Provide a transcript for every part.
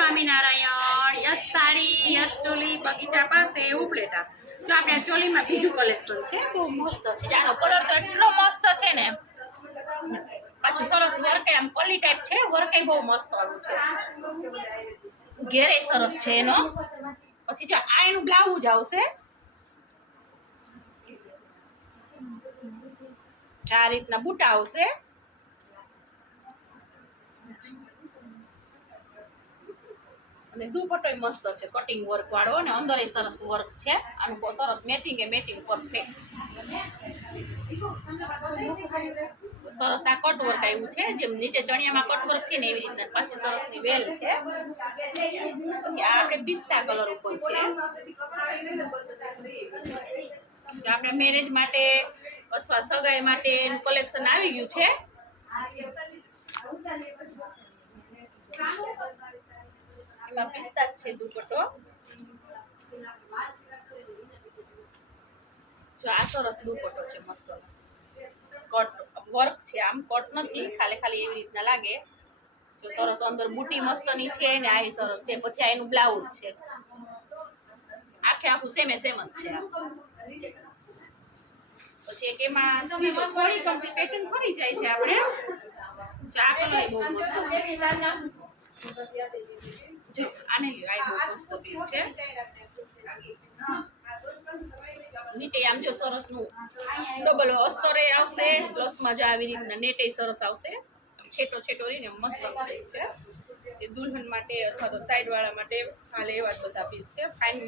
Swaminarayan. Yes sari, yes choli, બગીચા પાસે ઉપલેટા. જો આપણે આ ચોલીમાં બીજું કલેક્શન છે, બહુ મસ્ત છે. આનો કલર તો એટલો મસ્ત છે ને, પાછું સરસ વર્કે આમ પલ્લી ટાઈપ છે, વર્કે બહુ મસ્ત આવ્યું છે, ઘેરે સરસ છે એનો. પછી જો આ એનું બ્લાઉઝ આવશે, આ રીતના બુટા આવશે. અને દુપટ્ટો મસ્ત છે, કટિંગ વર્ક વાળો, અને અંદર સરસ વર્ક છે. આનું બહુ સરસ મેચિંગ પરફેક્ટ સરસ આ કટ વર્ક આવ્યું છે, જેમ નીચે ચણિયામાં કટ વર્ક છે ને એવી રીતના. પાછી સરસ ની વેલ છે. પછી આ આપણે પિસ્તા કલર ઉપર છે, આપણે મેરેજ માટે અથવા સગાઈ માટે એનું કલેક્શન આવી ગયું છે. એમાં પિસ્તા છે દુપટ્ટો. જો આ સરસ દુપટ્ટો છે, મસ્ત કટ વર્ક છે, આમ કટ નથી, ખાલી એવી રીતના લાગે. જો સરસ અંદર બુટી મસ્તની છે ને આ સરસ છે. પછી આ એનું બ્લાઉઝ છે, આખું સેમ જ છે. પછી એક એમાં થોડી કોમ્પ્લિકેશન ફરી જાય છે. આપણે ચા કલર બહુ મસ્ત છે. જો આને આ બહુ મસ્ત પીસ છે. નીચે આમ જો સરસ નું ડબલ અસ્તરે આવશે, પ્લસમાં જો આવી રીતના નેટે સરસ આવશે. છેટો રહીને મસ્ત પીસ છે. એ દુલ્હન માટે અથવા તો સાઈડ વાળા માટે હાલે એવા જ બધા પીસ છે. ફાઇન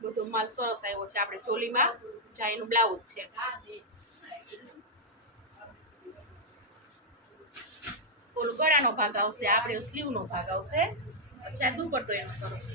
બધો માલ સરસ આવ્યો છે. આપણે ચોલીમાં જ્યાં એનું બ્લાઉઝ છે, ઓલો ગળાનો ભાગ આવશે, આપણે સ્લીવ નો ભાગ આવશે. પછી આ દુપટ્ટો એનો સરસ